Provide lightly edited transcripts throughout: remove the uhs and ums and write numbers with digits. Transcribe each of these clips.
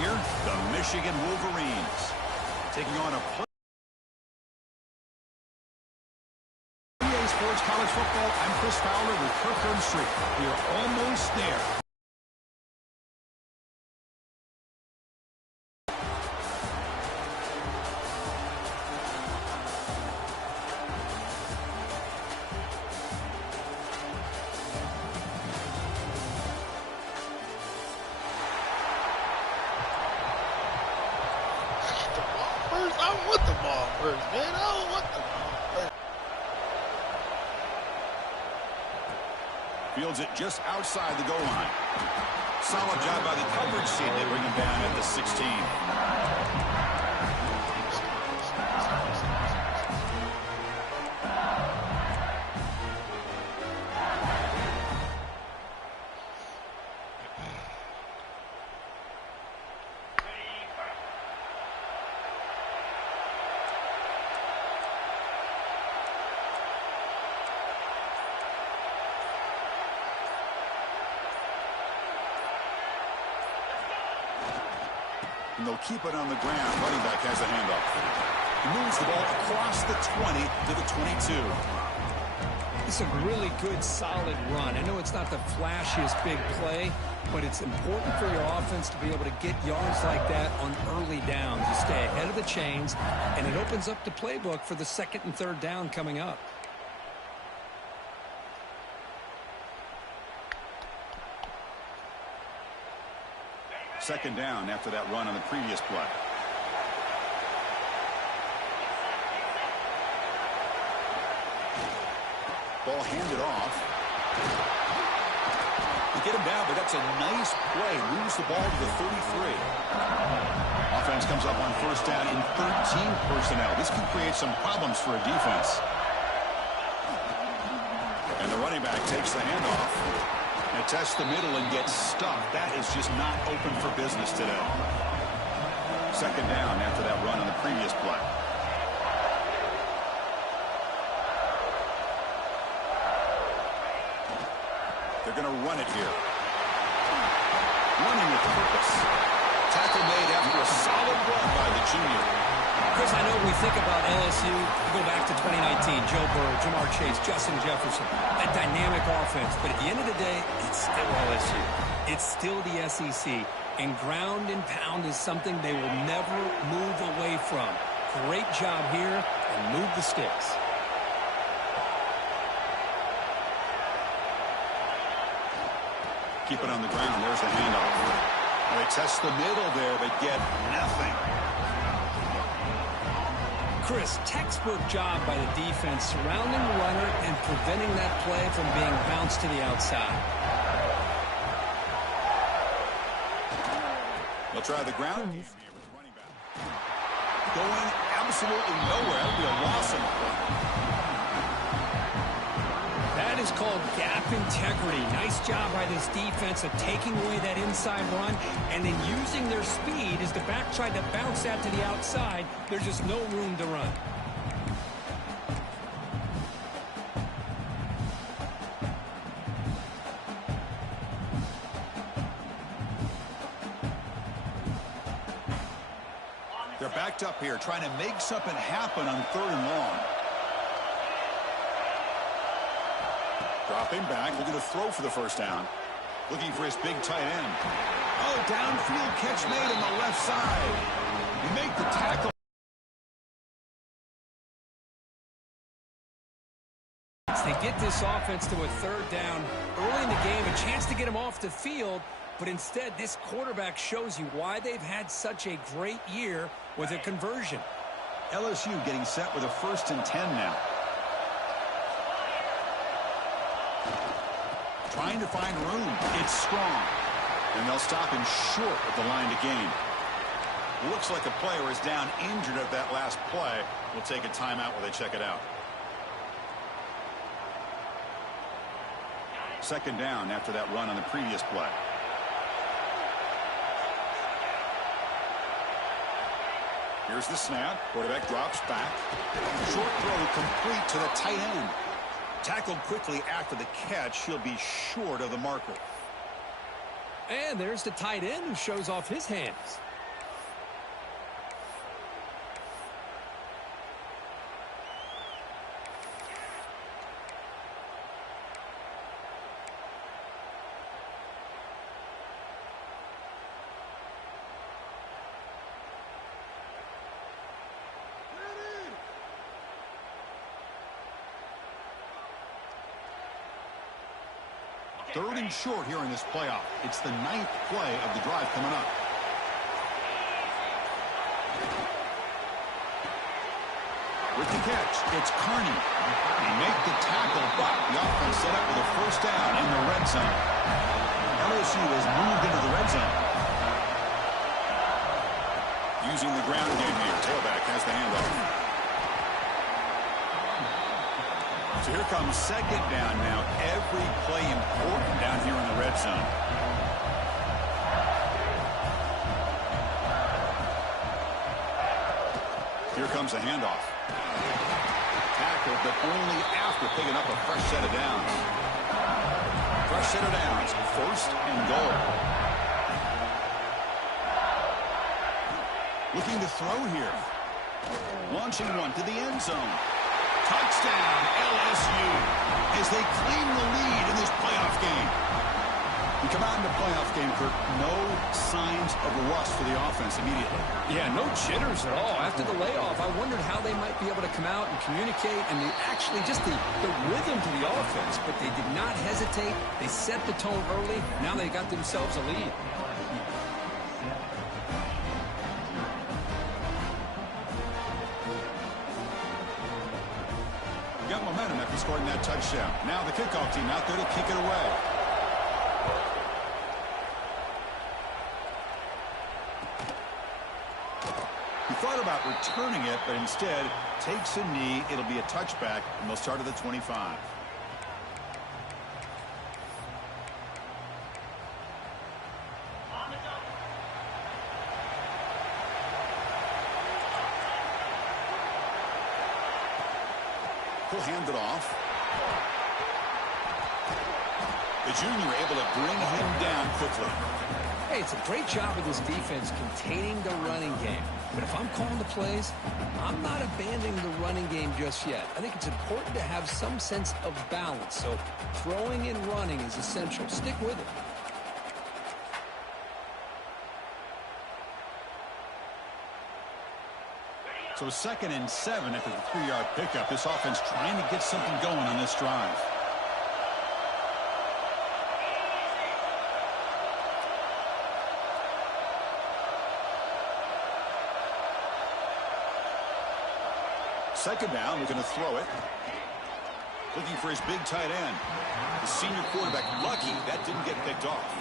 year, the Michigan Wolverines. Taking on a EA Sports College Football. I'm Chris Fowler with Kirk Herbstreit. We are almost there. I want the ball first, man. I don't want the ball first. Fields it just outside the goal line. Solid job by the coverage team. They bring him down at the 16. And they'll keep it on the ground. Running back has a handoff. He moves the ball across the 20 to the 22. It's a really good, solid run. I know it's not the flashiest big play, but it's important for your offense to be able to get yards like that on early downs. You stay ahead of the chains, and it opens up the playbook for the second and third down coming up. Second down after that run on the previous play. Ball handed off. They get him down, but that's a nice play. Moves the ball to the 33. Offense comes up on first down in 13 personnel. This can create some problems for a defense. And the running back takes the handoff. And tests the middle and gets stuffed. That is just not open for business today. Second down after that run on the previous play. They're going to run it here. Running with purpose. Tackle made after a solid run by the junior. Chris, I know we think about LSU, you go back to 2019, Joe Burrow, Jamar Chase, Justin Jefferson, that dynamic offense. But at the end of the day, it's still LSU. It's still the SEC. And ground and pound is something they will never move away from. Great job here, and move the sticks. Keep it on the ground. There's the handoff. They test the middle there, but get nothing. Chris, textbook job by the defense surrounding the runner and preventing that play from being bounced to the outside. They'll try the ground. Going absolutely nowhere. That would be a loss on the play. That is called gap integrity. Nice job by this defense of taking away that inside run and then using their speed as the back tried to bounce that to the outside. There's just no room to run. They're backed up here trying to make something happen on third and long. Dropping back, looking to throw for the first down. Looking for his big tight end. Oh, downfield catch made on the left side. You make the tackle. They get this offense to a third down early in the game, a chance to get him off the field, but instead this quarterback shows you why they've had such a great year with a conversion. LSU getting set with a 1st and 10 now. Trying to find room. It's strong. And they'll stop him short of the line to gain. Looks like a player is down injured at that last play. We'll take a timeout while they check it out. Second down after that run on the previous play. Here's the snap. Quarterback drops back. Short throw complete to the tight end. Tackled quickly after the catch. He'll be short of the marker. And there's the tight end who shows off his hands. 3rd and short here in this playoff. It's the 9th play of the drive coming up. With the catch, it's Carney. They make the tackle, but the offense set up with a 1st down in the red zone. LSU has moved into the red zone. Using the ground game here. Tailback has the handoff. So here comes 2nd down now. Every play important down here in the red zone. Here comes a handoff. Tackled, but only after picking up a fresh set of downs. Fresh set of downs. 1st and goal. Looking to throw here. Launching one to the end zone. Touchdown, LSU, as they claim the lead in this playoff game. We come out in the playoff game, Kirk, no signs of a rust for the offense immediately. Yeah, no jitters at all. After the layoff, I wondered how they might be able to come out and communicate and actually just the rhythm to the offense. But they did not hesitate. They set the tone early. Now they got themselves a lead. Got momentum after scoring that touchdown. Now the kickoff team out there to kick it away. He thought about returning it, but instead takes a knee. It'll be a touchback, and they'll start at the 25. He'll hand it off. The junior able to bring him down quickly. Hey, it's a great job of this defense containing the running game. But if I'm calling the plays, I'm not abandoning the running game just yet. I think it's important to have some sense of balance. So throwing and running is essential. Stick with it. So 2nd and 7 after the 3-yard pickup. This offense trying to get something going on this drive. Second down, we're going to throw it. Looking for his big tight end. The senior quarterback, lucky that didn't get picked off.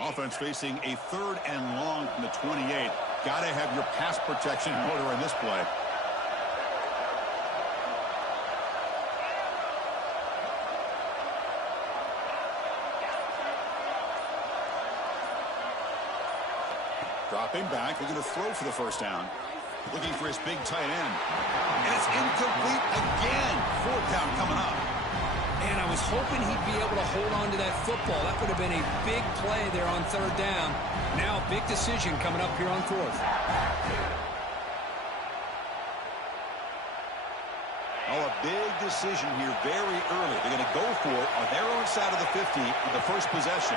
Offense facing a 3rd and long from the 28. Got to have your pass protection in order in this play. Dropping back, looking to throw for the 1st down. Looking for his big tight end. And it's incomplete again. 4th down coming up. And I was hoping he'd be able to hold on to that football. That would have been a big play there on 3rd down. Now, big decision coming up here on 4th. Oh, a big decision here very early. They're going to go for it on their own side of the 50 with the first possession.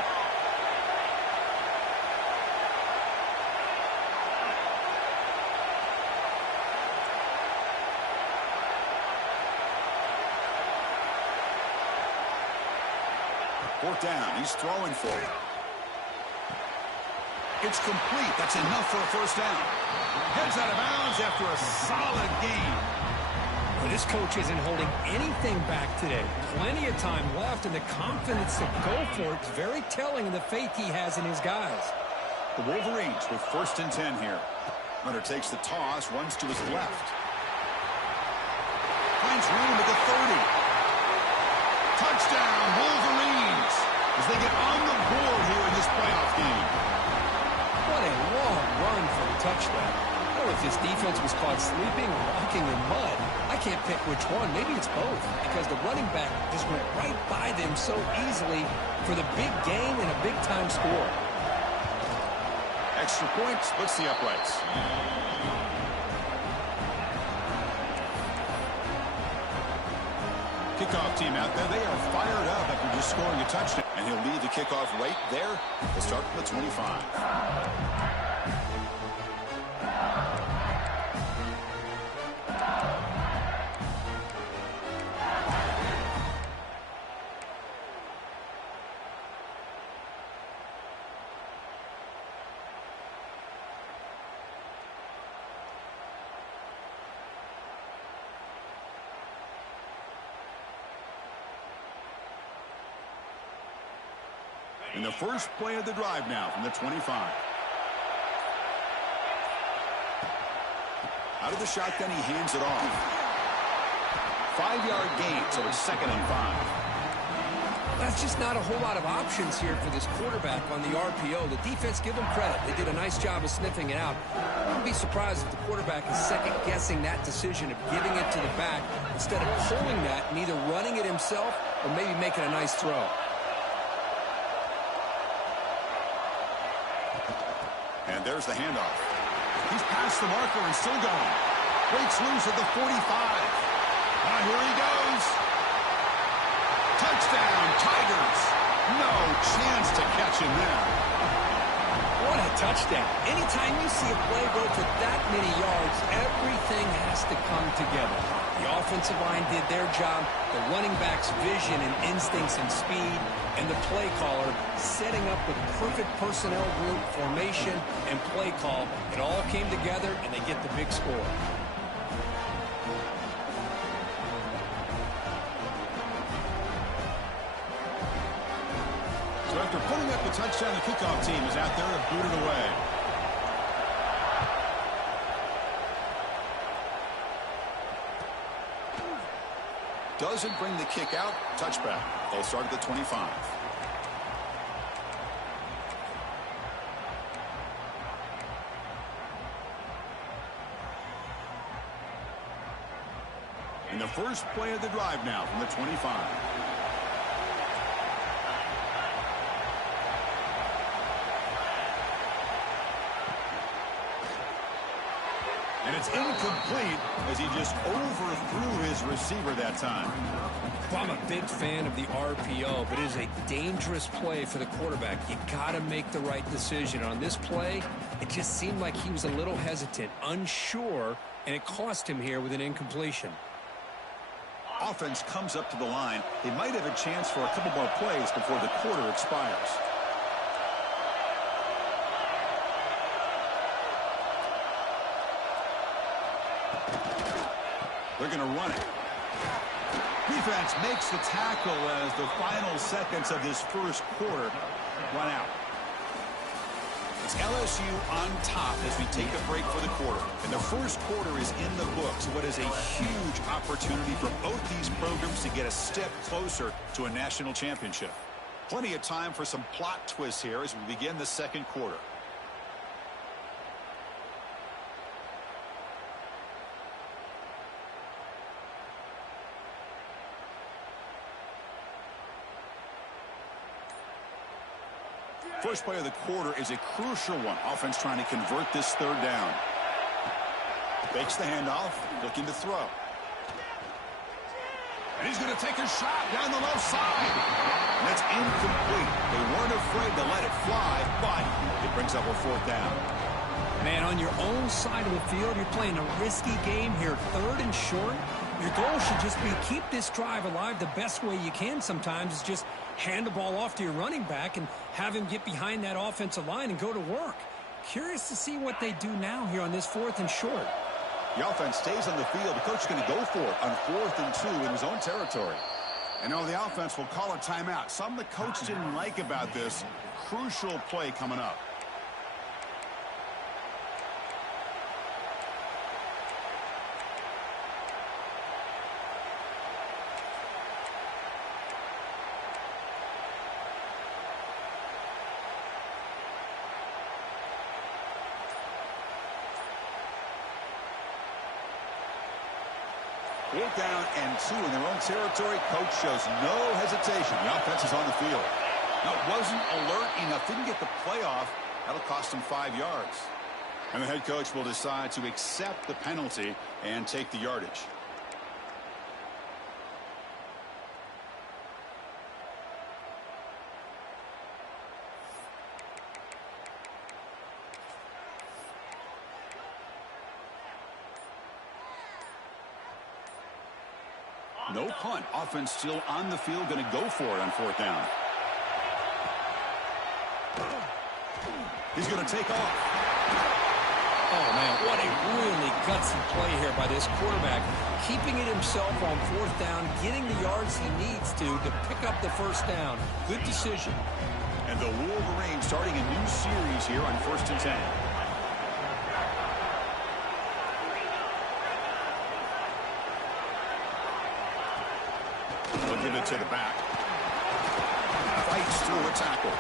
Fourth down. He's throwing for it. It's complete. That's enough for a 1st down. Heads out of bounds after a solid game. Well, this coach isn't holding anything back today. Plenty of time left, and the confidence to go for it is very telling of the faith he has in his guys. The Wolverines with 1st and 10 here. Hunter takes the toss, runs to his left. Finds room at the 30. Touchdown, Wolverines, as they get on the board here in this playoff game. What a long run for a touchdown. I don't know if this defense was caught sleeping or walking in mud. I can't pick which one. Maybe it's both, because the running back just went right by them so easily for the big gain and a big-time score. Extra point splits the uprights. Kickoff team out there. They are fired up after just scoring a touchdown. And he'll lead the kickoff right there. We'll start from the 25. In the first play of the drive now from the 25. Out of the shotgun, he hands it off. 5-yard gain, so it's 2nd and 5. That's just not a whole lot of options here for this quarterback on the RPO. The defense, give them credit. They did a nice job of sniffing it out. I wouldn't be surprised if the quarterback is second-guessing that decision of giving it to the back instead of pulling that and either running it himself or maybe making a nice throw. And there's the handoff. He's past the marker and still going. Breaks loose at the 45. Here he goes. Touchdown, Tigers. No chance to catch him there. What a touchdown. Anytime you see a play go for that many yards, everything has to come together. The offensive line did their job, the running back's vision and instincts and speed, and the play caller setting up the perfect personnel group, formation, and play call. It all came together, and they get the big score. So after putting up the touchdown, the kickoff team is out there to boot it away. Doesn't bring the kick out. Touchback. They'll start at the 25. In the first play of the drive now from the 25. And it's incomplete as he just overthrew his receiver that time. Well, I'm a big fan of the RPO, but it is a dangerous play for the quarterback. You got to make the right decision. On this play, it just seemed like he was a little hesitant, unsure, and it cost him here with an incompletion. Offense comes up to the line. They might have a chance for a couple more plays before the quarter expires. They're going to run it. Defense makes the tackle as the final seconds of this first quarter run out. It's LSU on top as we take a break for the quarter. And the first quarter is in the books. What is a huge opportunity for both these programs to get a step closer to a national championship. Plenty of time for some plot twists here as we begin the second quarter. First play of the quarter is a crucial one. Offense trying to convert this third down. Fakes the handoff, looking to throw. And he's going to take a shot down the left side. And that's incomplete. They weren't afraid to let it fly, but it brings up a 4th down. Man, on your own side of the field, you're playing a risky game here, 3rd and short. Your goal should just be keep this drive alive the best way you can sometimes is just hand the ball off to your running back and have him get behind that offensive line and go to work. Curious to see what they do now here on this 4th and short. The offense stays on the field. The coach is going to go for it on 4th and 2 in his own territory. And now the offense will call a timeout. Something the coach didn't like about this. Crucial play coming up. Fourth down and 2 in their own territory. Coach shows no hesitation. The offense is on the field. Now, it wasn't alert enough. Didn't get the play off. That'll cost him 5 yards. And the head coach will decide to accept the penalty and take the yardage. No punt. Offense still on the field, going to go for it on 4th down. He's going to take off. Oh, man, what a really gutsy play here by this quarterback. Keeping it himself on 4th down, getting the yards he needs to pick up the 1st down. Good decision. And the Wolverines starting a new series here on 1st and 10. They'll give it to the back. Fights through a tackle.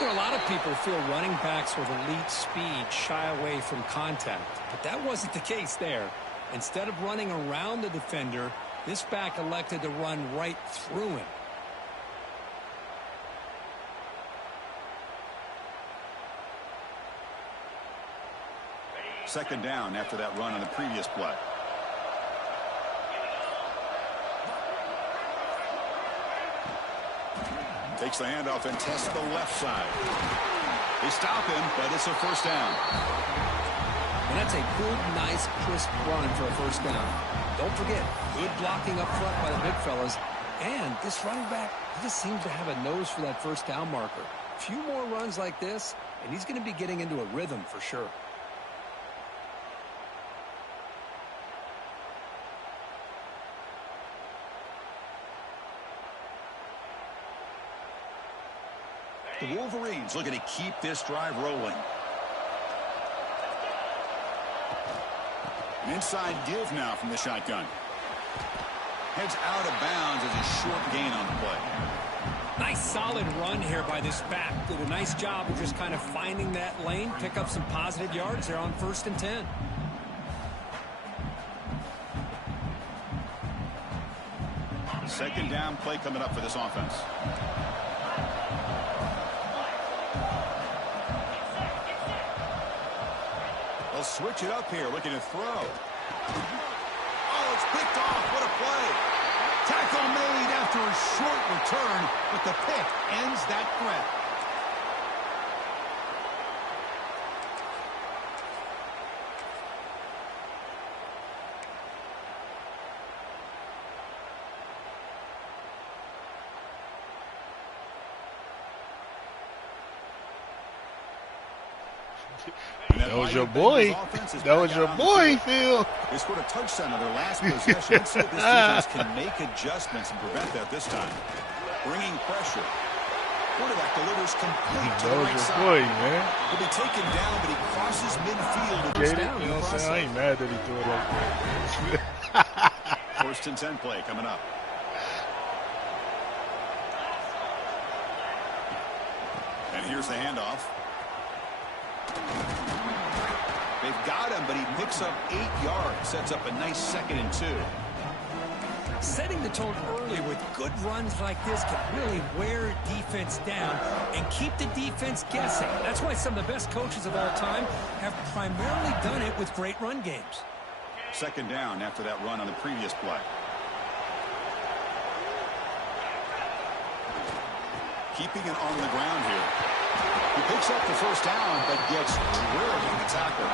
You know, a lot of people feel running backs with elite speed shy away from contact, but that wasn't the case there. Instead of running around the defender, this back elected to run right through him. Second down after that run on the previous play. Takes the handoff and tests the left side. They stop him, but it's a 1st down. And that's a good, nice, crisp run for a 1st down. Don't forget, good blocking up front by the big fellas. And this running back, he just seems to have a nose for that 1st down marker. A few more runs like this, and he's going to be getting into a rhythm for sure. The Wolverines looking to keep this drive rolling. An inside give now from the shotgun. Heads out of bounds as a short gain on the play. Nice solid run here by this back. Did a nice job of just kind of finding that lane, pick up some positive yards there on 1st and 10. Second down play coming up for this offense. They'll switch it up here, looking to throw. Oh, it's picked off. What a play. Tackle made after a short return, but the pick ends that threat. That was your boy. That was your boy, Phil. They scored a touchdown on their last possession. Let's see if this defense can make adjustments and prevent that this time. Bringing pressure. Quarterback delivers complete to the right side. Boy, man. He'll be taken down, but he crosses midfield. Get it? You know what I'm saying? I ain't mad that he threw it like that. 1st and 10 play coming up. And here's the handoff. They've got him, but he picks up 8 yards. Sets up a nice 2nd and 2. Setting the tone early with good runs like this can really wear defense down and keep the defense guessing. That's why some of the best coaches of all time have primarily done it with great run games. Second down after that run on the previous play. Keeping it on the ground here. He picks up the 1st down, but gets drilled on the tackle.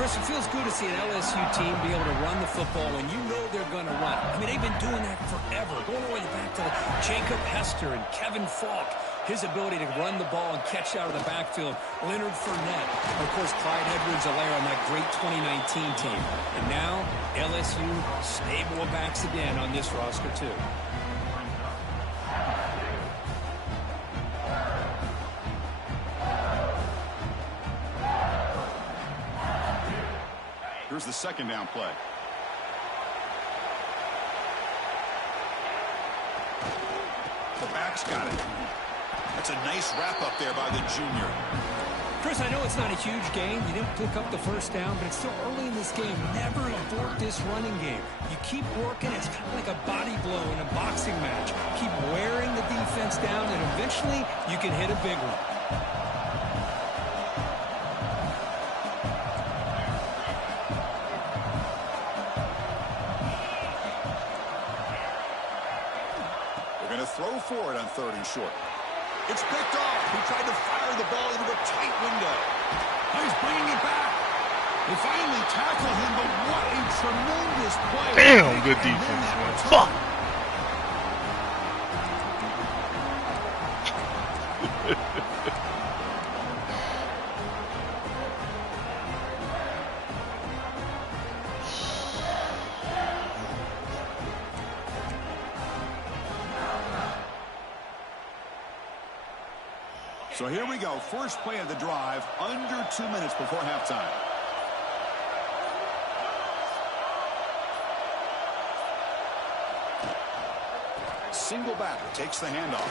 Chris, it feels good to see an LSU team be able to run the football when you know they're going to run. I mean, they've been doing that forever, going all the way back to Jacob Hester and Kevin Falk. His ability to run the ball and catch out of the backfield. Leonard Fournette. Of course, Clyde Edwards-Helaire on that great 2019 team. And now, LSU stable of backs again on this roster, too. Here's the second down play. The back's got it. That's a nice wrap up there by the junior. Chris, I know it's not a huge gain. You didn't pick up the 1st down, but it's still early in this game. Never abort this running game. You keep working. It's kind of like a body blow in a boxing match. Keep wearing the defense down, and eventually you can hit a big one. They're going to throw for it on 3rd and short. It's picked off. He tried to fire the ball into a tight window. He's bringing it back. They finally tackle him, but what a tremendous play. Damn, good defense, man. Fuck. So here we go. First play of the drive, under 2 minutes before halftime. Single back takes the handoff.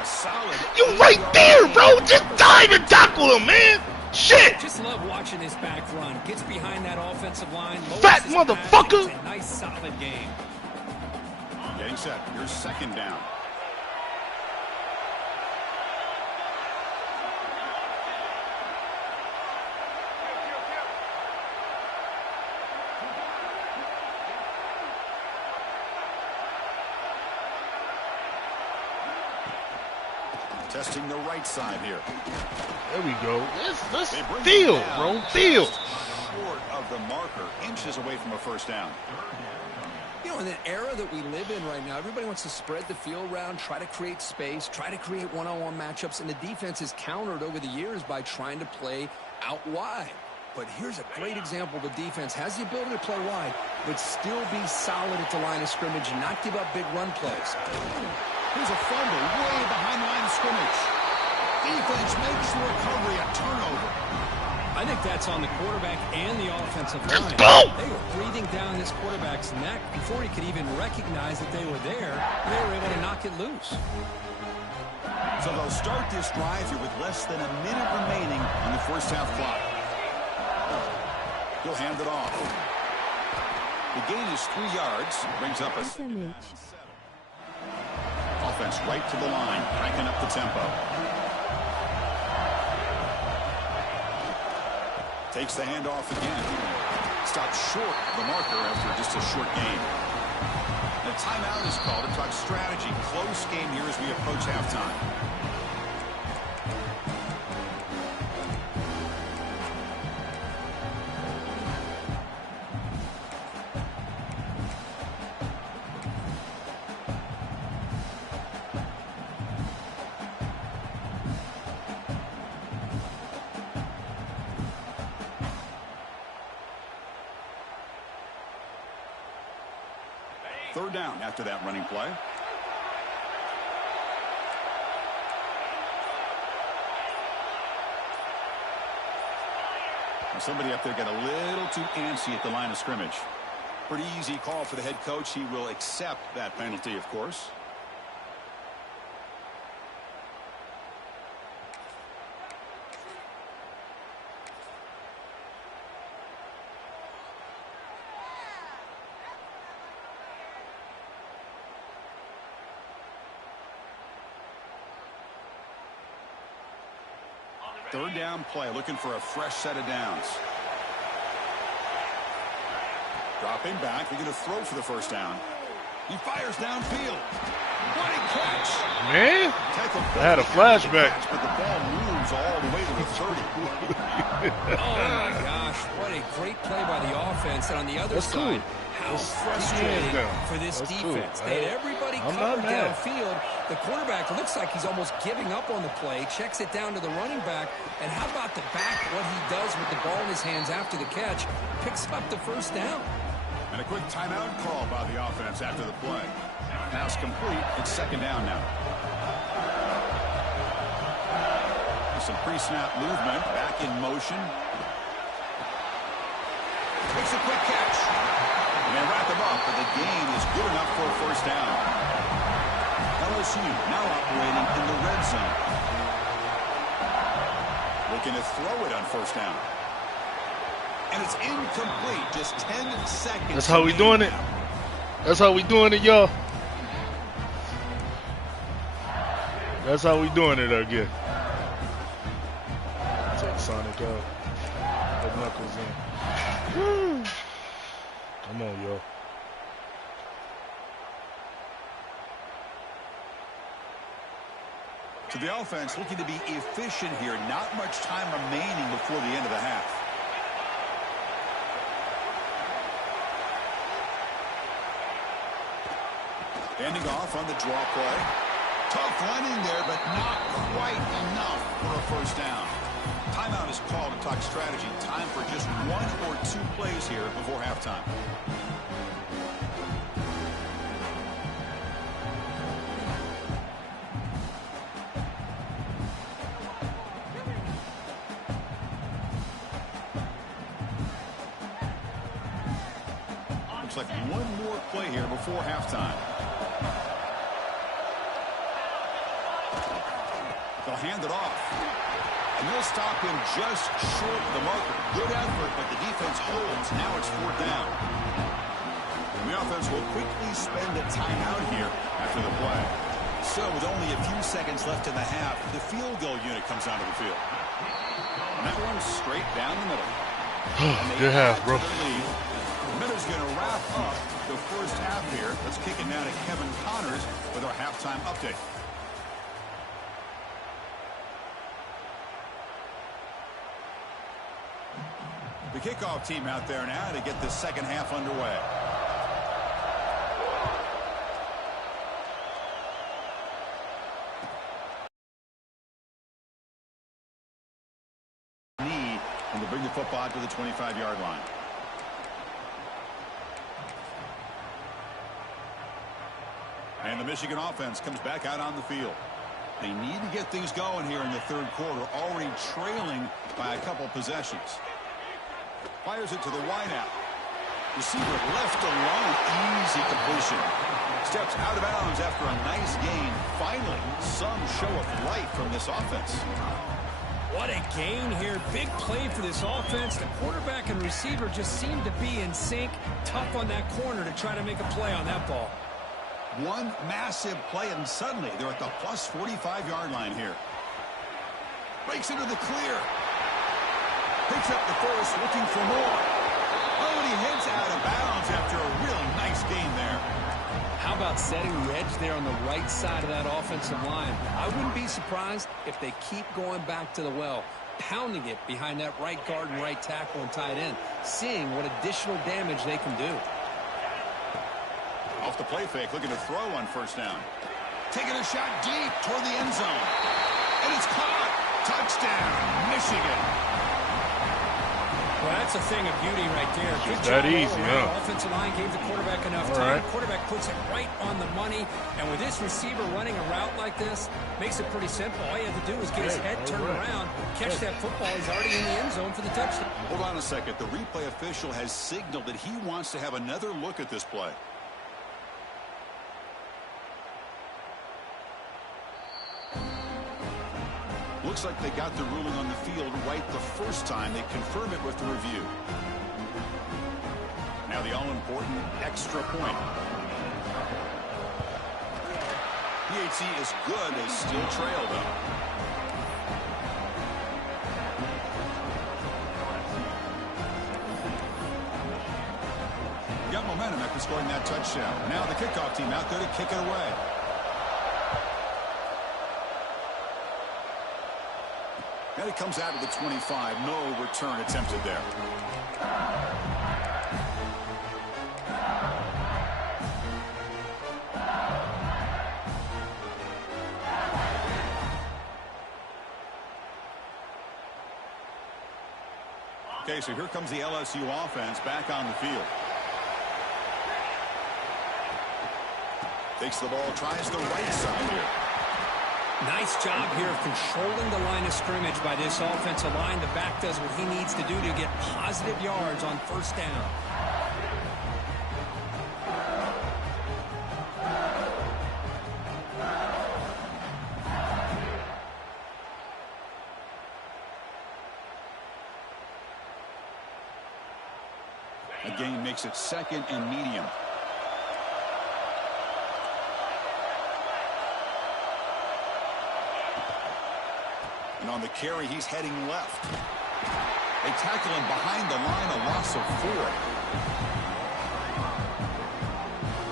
A solid. You right there, bro. Just dive and tackle him, man. Shit. Just love watching this back run. Gets behind that offensive line. Fat motherfucker. It's a nice, solid game. Getting set. Here's 2nd down. Testing the right side here. There we go. Let's field, bro. Field. Short of the marker, inches away from a 1st down. You know, in the era that we live in right now, everybody wants to spread the field around, try to create space, try to create one-on-one matchups, and the defense is countered over the years by trying to play out wide. But here's a great example. The defense has the ability to play wide, but still be solid at the line of scrimmage and not give up big run plays. Here's a fumble way behind the line of scrimmage. Defense makes the recovery, a turnover. I think that's on the quarterback and the offensive line. Let's go! They were breathing down this quarterback's neck before he could even recognize that they were there. They were able to knock it loose. So they'll start this drive here with less than a minute remaining on the 1st half clock. He'll hand it off. The gain is 3 yards. Brings up a offense right to the line, cranking up the tempo. Takes the handoff again. Stops short of the marker after just a short gain. The timeout is called to talk strategy. Close game here as we approach halftime. Third down after that running play. Somebody up there got a little too antsy at the line of scrimmage. Pretty easy call for the head coach. He will accept that penalty, of course. Third down play, looking for a fresh set of downs. Dropping back, they're going to throw for the 1st down. He fires downfield. What a catch! Man, I had a flashback. But the ball moves all the way to the 30. Oh my gosh, what a great play by the offense. And on the other side, how frustrating for this defense. They had everybody covered downfield. The quarterback looks like he's almost giving up on the play, checks it down to the running back, and how about the back, what he does with the ball in his hands after the catch, picks up the 1st down. And a quick timeout call by the offense after the play. Pass complete. It's 2nd down now. Some pre-snap movement, back in motion. Makes a quick catch. And they wrap him up, but the gain is good enough for a 1st down. LSU now operating in the red zone. Looking to throw it on 1st down. And it's incomplete. Just 10 seconds. That's how we doing it. That's how we doing it, y'all. That's how we doing it again. Take Sonic out. Put Knuckles in. Woo. Come on, yo. So the offense looking to be efficient here. Not much time remaining before the end of the half. Ending off on the draw play. Tough run in there, but not quite enough for a first down. Timeout is called to talk strategy. Time for just 1 or 2 plays here before halftime. Looks like 1 more play here before halftime. They'll hand it off. And they'll stop him just short of the marker. Good effort, but the defense holds. Now it's 4th down. And the offense will quickly spend a timeout here after the play. So with only a few seconds left in the half, the field goal unit comes onto the field. And that one's straight down the middle. Good half, bro. Miller's going to wrap up the first half here. Let's kick it now to Kevin Connors with our halftime update. The kickoff team out there now to get the second half underway. Knee, and they'll bring the football to the 25-yard line. And the Michigan offense comes back out on the field. They need to get things going here in the third quarter, already trailing by a couple possessions. Fires it to the wideout. Receiver left alone. Easy completion. Steps out of bounds after a nice gain. Finally, some show of life from this offense. What a gain here. Big play for this offense. The quarterback and receiver just seem to be in sync. Tough on that corner to try to make a play on that ball. One massive play, and suddenly they're at the plus 45-yard line here. Breaks into the clear. Picks up the first, looking for more. Oh, and he heads out of bounds after a really nice gain there. How about setting the edge there on the right side of that offensive line? I wouldn't be surprised if they keep going back to the well, pounding it behind that right guard and right tackle and tight end, seeing what additional damage they can do. Off the play fake, looking to throw on first down. Taking a shot deep toward the end zone. And it's caught. Touchdown, Michigan. Well, that's a thing of beauty right there. Good that job easy, huh? The offensive line gave the quarterback enough time. The quarterback puts it right on the money. And with this receiver running a route like this, makes it pretty simple. All you have to do is get his head turned around, catch that football. He's already in the end zone for the touchdown. Hold on a second. The replay official has signaled that he wants to have another look at this play. Looks like they got the ruling on the field right the first time. They confirm it with the review. Now the all-important extra point. PHC is good. They still trail, though. Got momentum after scoring that touchdown. Now the kickoff team out there to kick it away. And it comes out of the 25. No return attempted there. Okay, so here comes the LSU offense back on the field. Takes the ball, tries the right side here. Nice job here of controlling the line of scrimmage by this offensive line. The back does what he needs to do to get positive yards on first down. The gain makes it 2nd and medium. And on the carry, he's heading left. They tackle him behind the line, a loss of 4.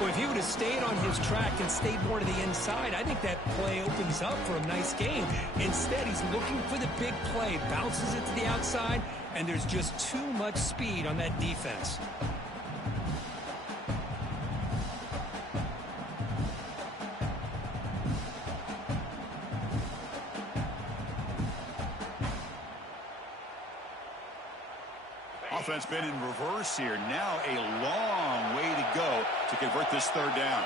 Well, if he would have stayed on his track and stayed more to the inside, I think that play opens up for a nice game. Instead, he's looking for the big play, bounces it to the outside, and there's just too much speed on that defense. Offense been in reverse here. Now a long way to go to convert this third down.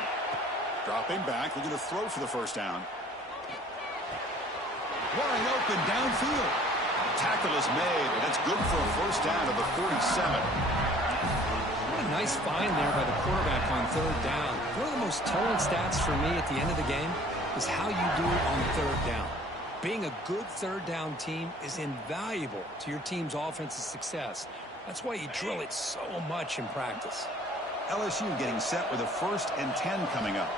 Dropping back, looking to throw for the first down. Wide open downfield. Tackle is made, but that's good for a first down to the 47. What a nice find there by the quarterback on third down. One of the most telling stats for me at the end of the game is how you do on third down. Being a good third down team is invaluable to your team's offensive success. That's why you drill it so much in practice. LSU getting set with a 1st and 10 coming up.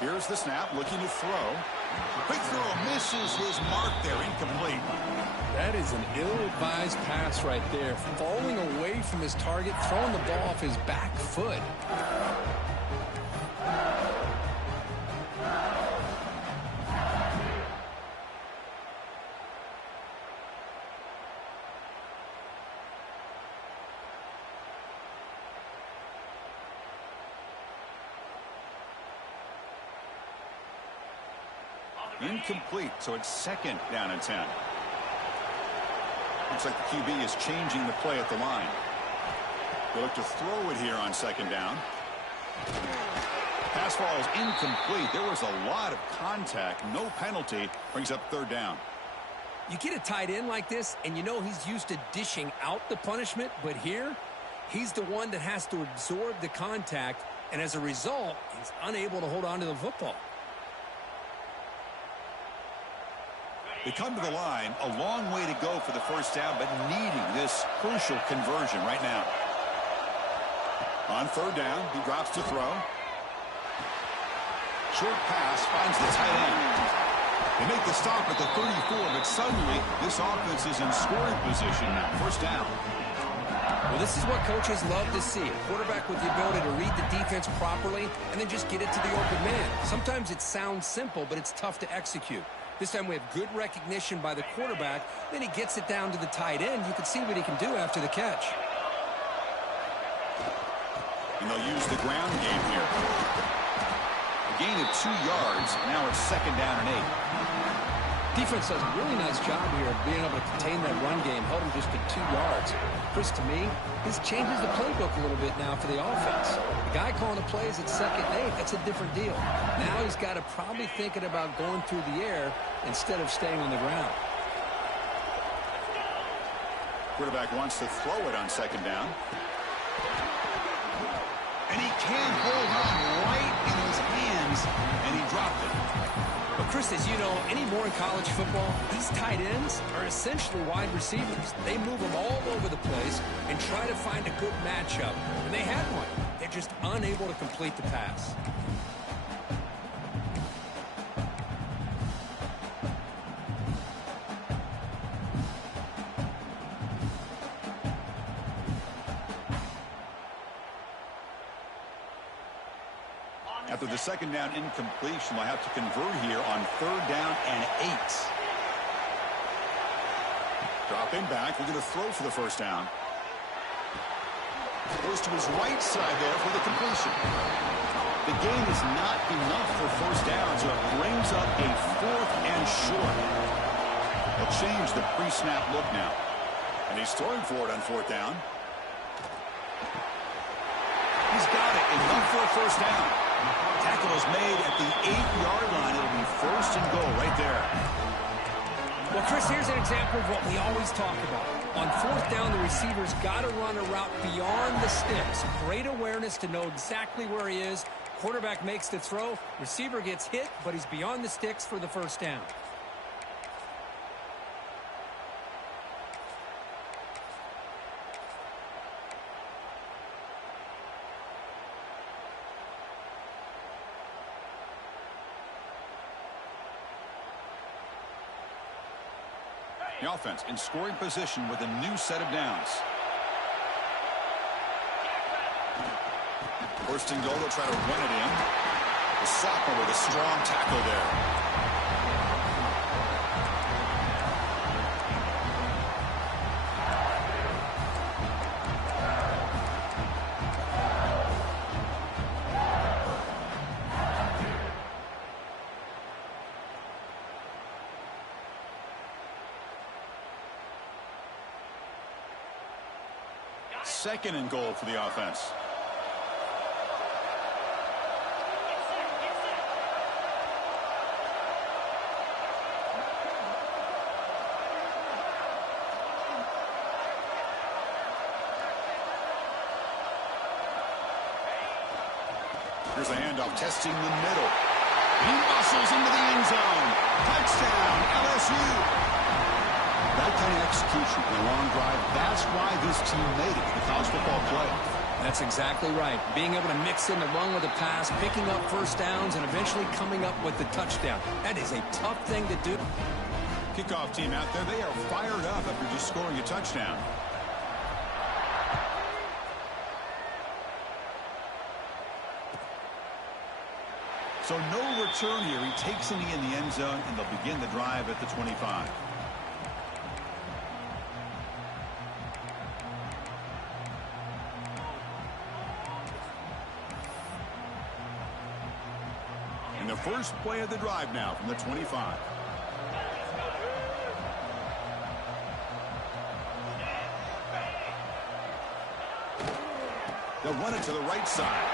Here's the snap, looking to throw. Quick throw, misses his mark there, incomplete. That is an ill-advised pass right there. Falling away from his target, throwing the ball off his back foot. Incomplete, so it's 2nd down and 10. Looks like the QB is changing the play at the line. They look to throw it here on 2nd down. Pass ball is incomplete. There was a lot of contact. No penalty. Brings up 3rd down. You get a tight end like this, and you know he's used to dishing out the punishment, but here, he's the one that has to absorb the contact, and as a result, he's unable to hold on to the football. They come to the line, a long way to go for the first down, but needing this crucial conversion right now. On 3rd down, he drops to throw. Short pass finds the tight end. They make the stop at the 34, but suddenly this offense is in scoring position now. First down. Well, this is what coaches love to see. A quarterback with the ability to read the defense properly and then just get it to the open man. Sometimes it sounds simple, but it's tough to execute. This time we have good recognition by the quarterback. Then he gets it down to the tight end. You can see what he can do after the catch. And they'll use the ground game here. A gain of 2 yards. Now it's 2nd down and 8. Defense does a really nice job here of being able to contain that run game. Held him just to 2 yards. Chris, to me, this changes the playbook a little bit now for the offense. The guy calling the plays at 2nd and 8, that's a different deal. Now he's got to probably thinking about going through the air instead of staying on the ground. Quarterback wants to throw it on 2nd down. And he can't hold on right in his hands, and he dropped it. But Chris, as you know, anymore in college football, these tight ends are essentially wide receivers. They move them all over the place and try to find a good matchup. And they had one. They're just unable to complete the pass. After the 2nd down incompletion, they'll have to convert here on 3rd down and 8. Dropping back, looking to throw for the first down. Goes to his right side there for the completion. The gain is not enough for first down, so it brings up a 4th and short. They'll change the pre-snap look now. And he's throwing for it on 4th down. He's got it, enough for a first down. Tackle is made at the 8-yard line. It'll be 1st and goal right there. Well, Chris, here's an example of what we always talk about. On 4th down, the receiver's got to run a route beyond the sticks. Great awareness to know exactly where he is. Quarterback makes the throw. Receiver gets hit, but he's beyond the sticks for the first down. The offense in scoring position with a new set of downs. First and goal, they'll try to run it in. The sophomore with a strong tackle there. Second and goal for the offense. Here's a handoff, testing the middle. He muscles into the end zone. Touchdown, LSU. That kind of execution in a long drive, that's why this team made it to the college football playoff. That's exactly right. Being able to mix in the run with the pass, picking up first downs, and eventually coming up with the touchdown. That is a tough thing to do. Kickoff team out there, they are fired up after just scoring a touchdown. So no return here. He takes in the end zone, and they'll begin the drive at the 25. And the first play of the drive now from the 25. They'll run it to the right side.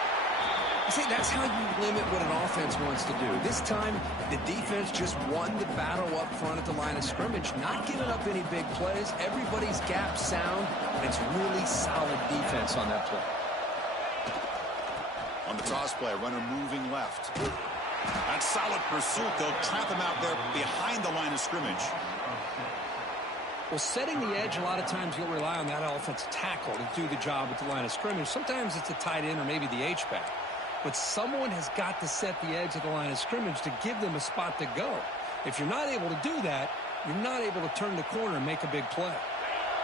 See, that's how you limit what an offense wants to do. This time, the defense just won the battle up front at the line of scrimmage, not giving up any big plays. Everybody's gap sound, and it's really solid defense on that play. On the toss play, runner moving left. That's solid pursuit. They'll trap him out there behind the line of scrimmage. Well, setting the edge, a lot of times you'll rely on that offensive tackle to do the job at the line of scrimmage. Sometimes it's a tight end or maybe the H-back. But someone has got to set the edge of the line of scrimmage to give them a spot to go. If you're not able to do that, you're not able to turn the corner and make a big play.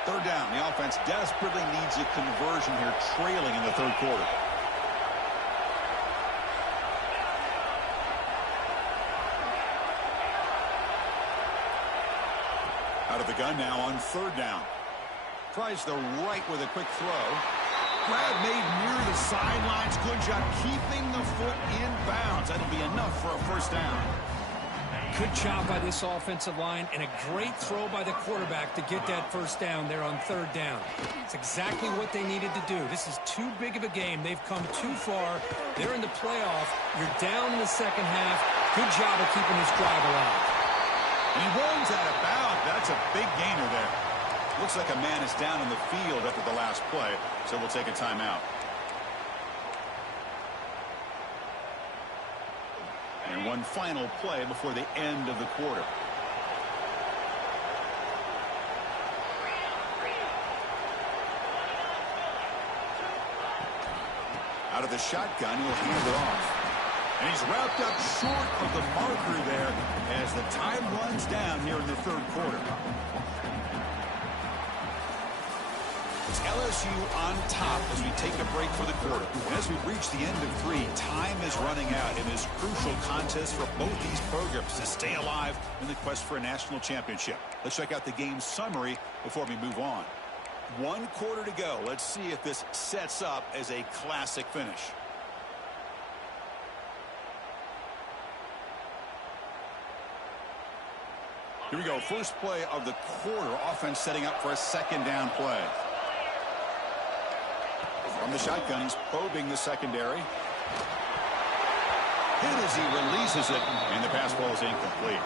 Third down. The offense desperately needs a conversion here, trailing in the third quarter. Out of the gun now on third down. Tries the right with a quick throw. Grab made near the sidelines. Good job keeping the foot in bounds. That'll be enough for a first down. Good job by this offensive line and a great throw by the quarterback to get that first down there on third down. It's exactly what they needed to do. This is too big of a game. They've come too far. They're in the playoff. You're down in the second half. Good job of keeping this drive alive. And he runs out of bounds. That's a big gainer there. Looks like a man is down in the field after the last play, so we'll take a timeout. And one final play before the end of the quarter. Out of the shotgun, he'll hand it off. And he's wrapped up short of the marker there as the time runs down here in the third quarter. It's LSU on top as we take a break for the quarter. And as we reach the end of three, time is running out in this crucial contest for both these programs to stay alive in the quest for a national championship. Let's check out the game summary before we move on. 1 quarter to go. Let's see if this sets up as a classic finish. Here we go. First play of the quarter. Offense setting up for a second down play. From the shotgun, he's probing the secondary. Hit as he releases it, and the pass ball is incomplete.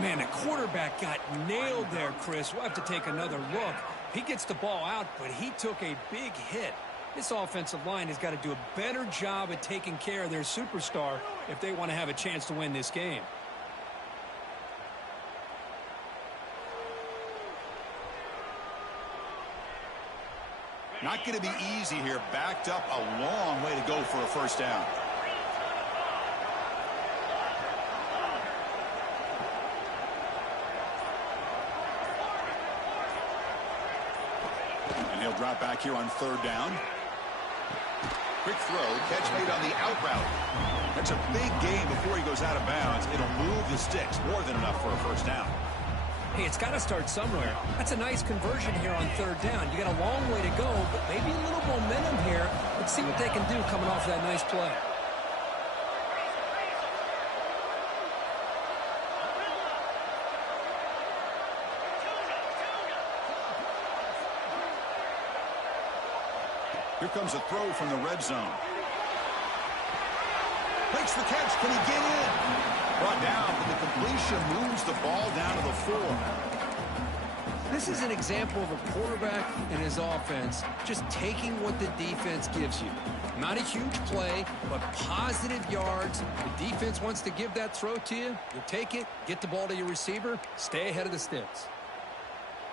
Man, the quarterback got nailed there, Chris. We'll have to take another look. He gets the ball out, but he took a big hit. This offensive line has got to do a better job at taking care of their superstar if they want to have a chance to win this game. Not going to be easy here. Backed up a long way to go for a first down. he'll drop back here on 3rd down. Quick throw, catch made on the out route. That's a big gain before he goes out of bounds. It'll move the sticks, more than enough for a 1st down. Hey, it's got to start somewhere. That's a nice conversion here on 3rd down. You got a long way to go, but maybe a little momentum here. Let's see what they can do coming off that nice play. Here comes a throw from the red zone. Makes the catch. Can he get in? Brought down, but the completion moves the ball down to the 4. This is an example of a quarterback and his offense just taking what the defense gives you. Not a huge play, but positive yards. The defense wants to give that throw to you. You take it, get the ball to your receiver, stay ahead of the sticks.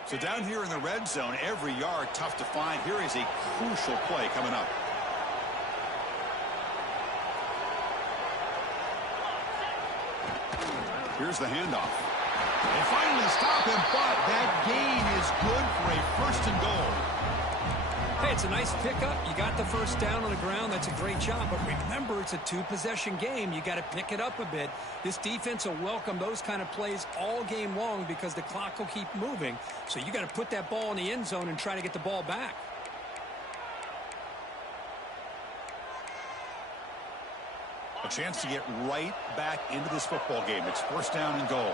So down here in the red zone, every yard tough to find. Here is a crucial play coming up. Here's the handoff. They finally stop him, but that gain is good for a 1st and goal. Hey, it's a nice pickup. You got the 1st down on the ground. That's a great job. But remember, it's a 2-possession game. You got to pick it up a bit. This defense will welcome those kind of plays all game long because the clock will keep moving. So you got to put that ball in the end zone and try to get the ball back. A chance to get right back into this football game. It's 1st down and goal.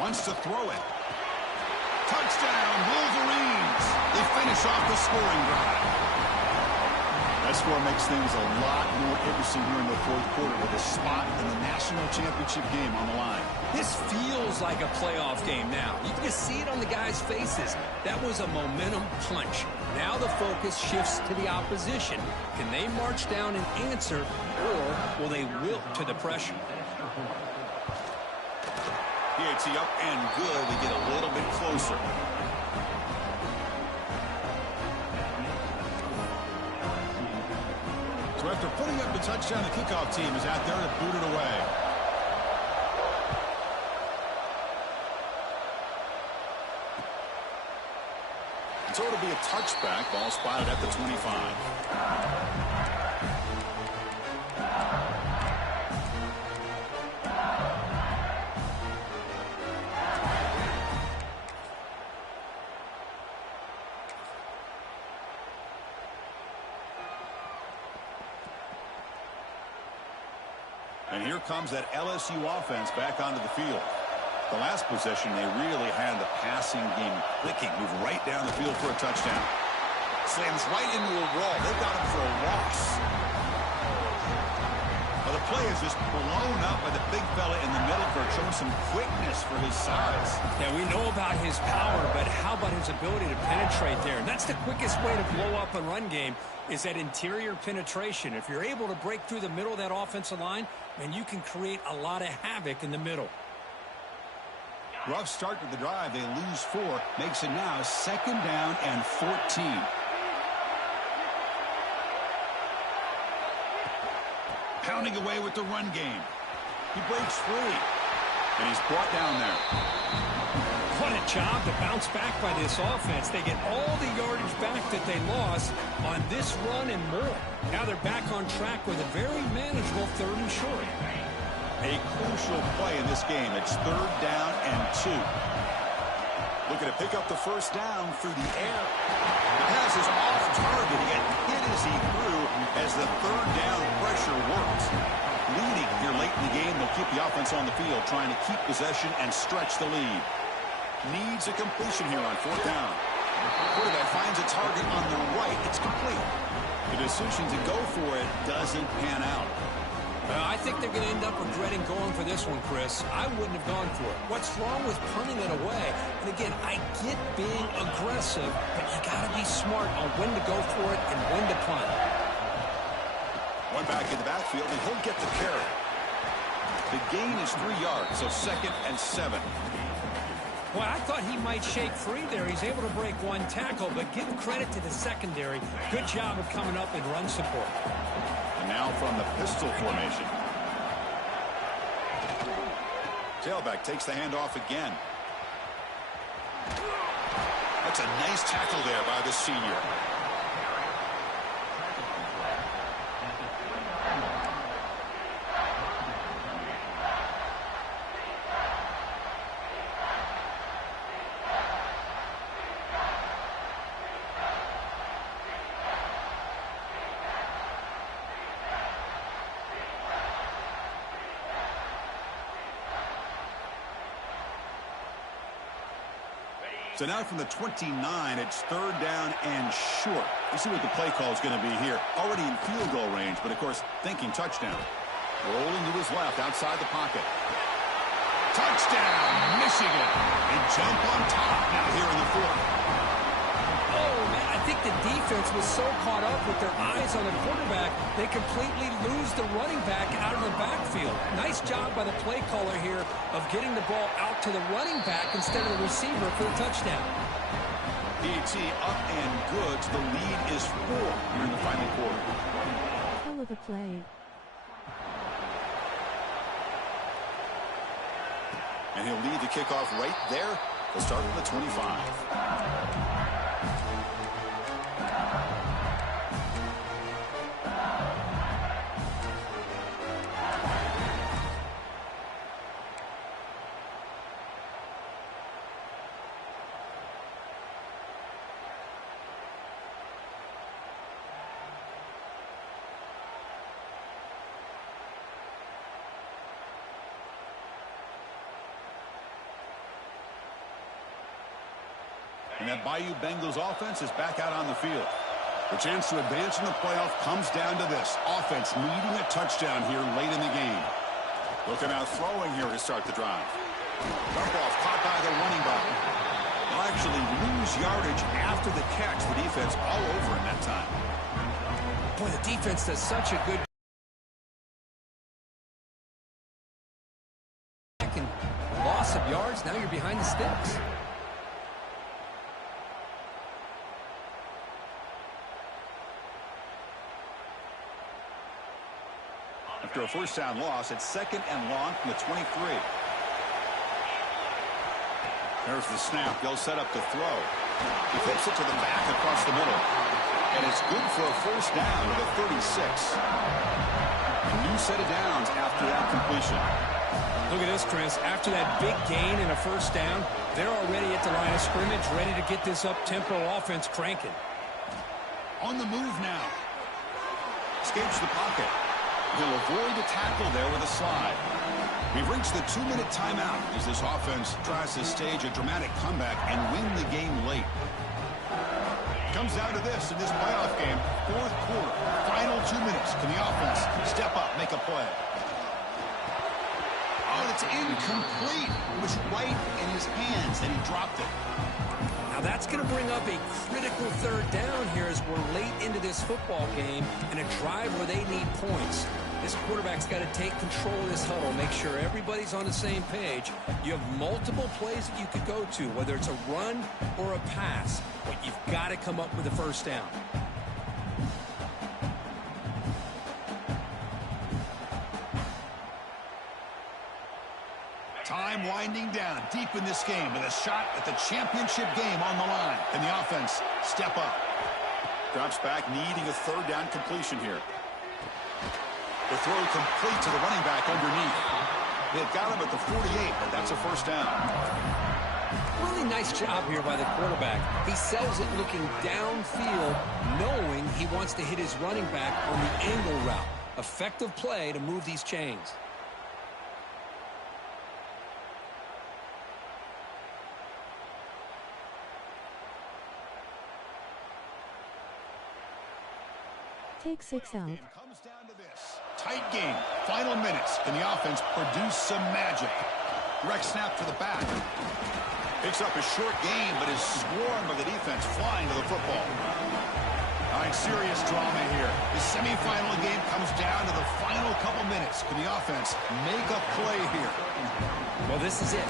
Wants to throw it. Touchdown, Wolverines. They finish off the scoring drive. That score makes things a lot more interesting here in the 4th quarter with a spot in the national championship game on the line. This feels like a playoff game now. You can just see it on the guys' faces. That was a momentum punch. Now the focus shifts to the opposition. Can they march down and answer, or will they wilt to the pressure? PAT up and good. We get a little bit closer. So after putting up the touchdown, the kickoff team is out there to boot it away. So it'll be a touchback. Ball spotted at the 25. And here comes that LSU offense back onto the field. The last possession, they really had the passing game clicking. Move right down the field for a touchdown. Slams right into a wall. They've got him for a loss. Well, the play is just blown up by the big fella in the middle for showing some quickness for his size. Yeah, we know about his power, but how about his ability to penetrate there? And that's the quickest way to blow up a run game is that interior penetration. If you're able to break through the middle of that offensive line, then you can create a lot of havoc in the middle. Rough start to the drive. They lose 4. Makes it now 2nd down and 14. Pounding away with the run game. He breaks free. And he's brought down there. What a job to bounce back by this offense. They get all the yardage back that they lost on this run and more. Now they're back on track with a very manageable 3rd and short. A crucial play in this game. It's 3rd down and 2. Looking to pick up the 1st down through the air. The pass is off target. He got hit as he threw as the 3rd down pressure works. Leading here late in the game, they'll keep the offense on the field, trying to keep possession and stretch the lead. Needs a completion here on 4th down. Quarterback finds a target on the right. It's complete. The decision to go for it doesn't pan out. I think they're going to end up regretting going for this one, Chris. I wouldn't have gone for it. What's wrong with punting it away? And again, I get being aggressive, but you got to be smart on when to go for it and when to punt. One back in the backfield, and he'll get the carry. The gain is 3 yards, so 2nd and 7. Well, I thought he might shake free there. He's able to break 1 tackle, but give credit to the secondary. Good job of coming up in run support. And now from the pistol formation. Tailback takes the handoff again. A That's a nice tackle there by the senior. So now from the 29, it's 3rd down and short. Let's see what the play call is going to be here. Already in field goal range, but of course thinking touchdown. Rolling to his left outside the pocket. Touchdown, Michigan. They jump on top now here in the 4th. Oh, man, I think the defense was so caught up with their eyes on the quarterback, they completely lose the running back out of the backfield. Nice job by the play caller here of getting the ball out to the running back instead of the receiver for the touchdown. PAT up and good. The lead is 4 here in the final quarter. Hell of a play. And he'll lead the kickoff right there. They'll start from the 25. And that Bayou Bengals offense is back out on the field. The chance to advance in the playoff comes down to this. Offense needing a touchdown here late in the game. Looking out throwing here to start the drive. Dump off caught by the running back. They'll actually lose yardage after the catch. The defense all over in that time. Boy, the defense does such a good and loss of yards. Now you're behind the sticks. After a first down loss, it's 2nd and long from the 23. There's the snap. They'll set up to throw. He flips it to the back across the middle. And it's good for a first down to the 36. A new set of downs after that completion. Look at this, Chris. After that big gain and a first down, they're already at the line of scrimmage, ready to get this up-tempo offense cranking. On the move now. Escapes the pocket. He'll avoid the tackle there with a slide. We've reached the 2-minute timeout as this offense tries to stage a dramatic comeback and win the game late. Comes down to this in this playoff game. 4th quarter, final 2 minutes. Can the offense step up, make a play? Oh, it's incomplete. It was right in his hands, and he dropped it. Now that's going to bring up a critical 3rd down here as we're late into this football game and a drive where they need points. This quarterback's got to take control of this huddle, make sure everybody's on the same page. You have multiple plays that you could go to, whether it's a run or a pass, but you've got to come up with a first down. Time winding down deep in this game with a shot at the championship game on the line. And the offense step up. Drops back, needing a 3rd down completion here. The throw complete to the running back underneath. They've got him at the 48, but that's a first down. Really nice job here by the quarterback. He sells it looking downfield, knowing he wants to hit his running back on the angle route. Effective play to move these chains. Take 6 out. It comes down to this. Tight game. Final minutes. Can the offense produce some magic? Direct snap to the back. Picks up a short gain, but is swarmed by the defense flying to the football. All right, serious drama here. The semifinal game comes down to the final couple minutes. Can the offense make a play here? Well, this is it.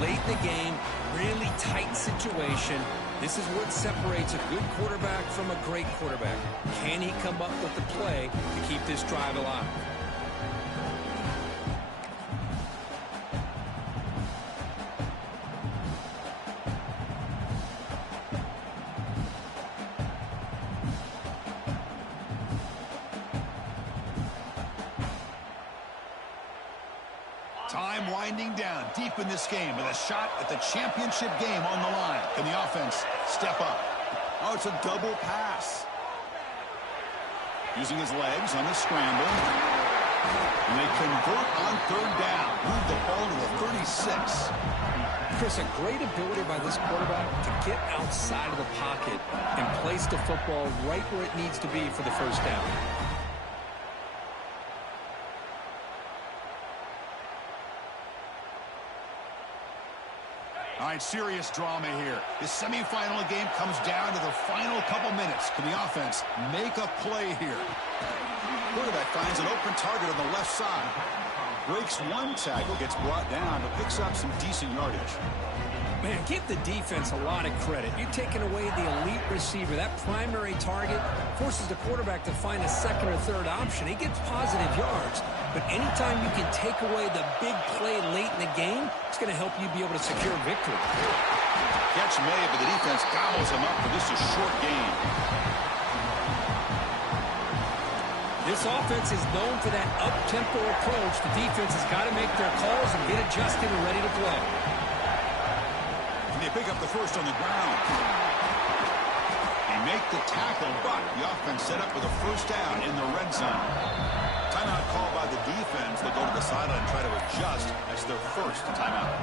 Late in the game, really tight situation. This is what separates a good quarterback from a great quarterback. Can he come up with the play to keep this drive alive? Time winding down deep in this game with a shot at the championship game on the line. Can the offense step up? Oh, it's a double pass. Using his legs on the scramble. And they convert on third down. Move the ball to the 36. Chris, a great ability by this quarterback to get outside of the pocket and place the football right where it needs to be for the first down. All right, serious drama here. This semifinal game comes down to the final couple minutes. Can the offense make a play here? Quarterback finds an open target on the left side. Breaks one tackle, gets brought down, but picks up some decent yardage. Man, give the defense a lot of credit. You're taking away the elite receiver. That primary target forces the quarterback to find a second or third option. He gets positive yards, but anytime you can take away the big play late in the game, it's going to help you be able to secure victory. Catch made, but the defense gobbles him up for just a short gain. This offense is known for that up-tempo approach. The defense has got to make their calls and get adjusted and ready to play. And they pick up the first on the ground. They make the tackle, but the offense set up with a first down in the red zone. Timeout called by the defense. They'll go to the sideline and try to adjust. That's their first timeout.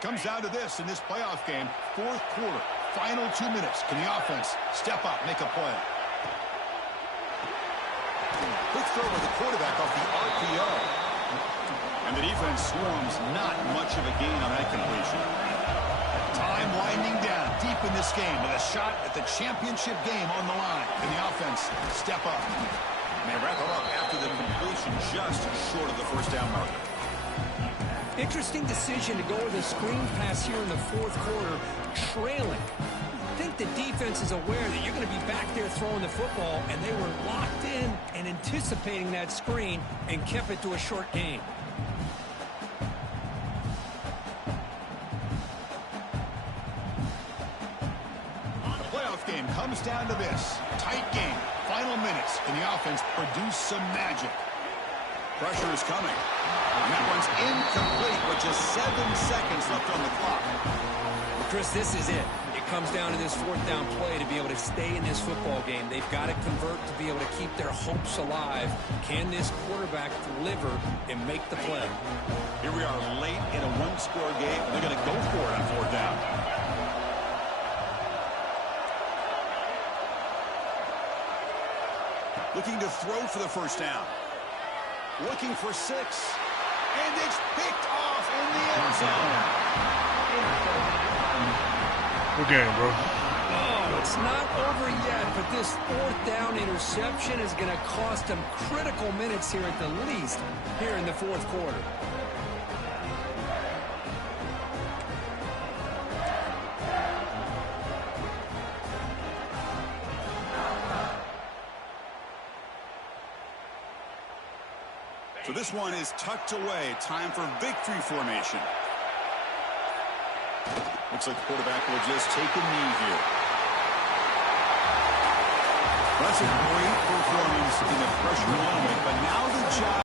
Comes down to this in this playoff game. Fourth quarter, final 2 minutes. Can the offense step up, make a play? Quick throw by the quarterback off the RPO. And the defense swarms, not much of a gain on that completion. Time winding down deep in this game with a shot at the championship game on the line. Can the offense step up? And they wrap it up after the completion just short of the first down marker. Interesting decision to go with a screen pass here in the fourth quarter, trailing. I think the defense is aware that you're going to be back there throwing the football, and they were locked in and anticipating that screen and kept it to a short gain. The playoff game comes down to this. Tight game, final minutes, and the offense produce some magic. Pressure is coming. And that one's incomplete with just 7 seconds left on the clock. Well, Chris, this is it. It comes down to this fourth down play to be able to stay in this football game. They've got to convert to be able to keep their hopes alive. Can this quarterback deliver and make the play? Here we are late in a one-score game, and they're going to go for it on fourth down. Looking to throw for the first down. Looking for 6. And it's picked off in the end zone. Good game, bro. Oh, it's not over yet, but this fourth down interception is going to cost them critical minutes here at the least here in the fourth quarter. So this one is tucked away. Time for victory formation. Looks like the quarterback will just take a knee here. That's a great performance in the pressure moment, but now the job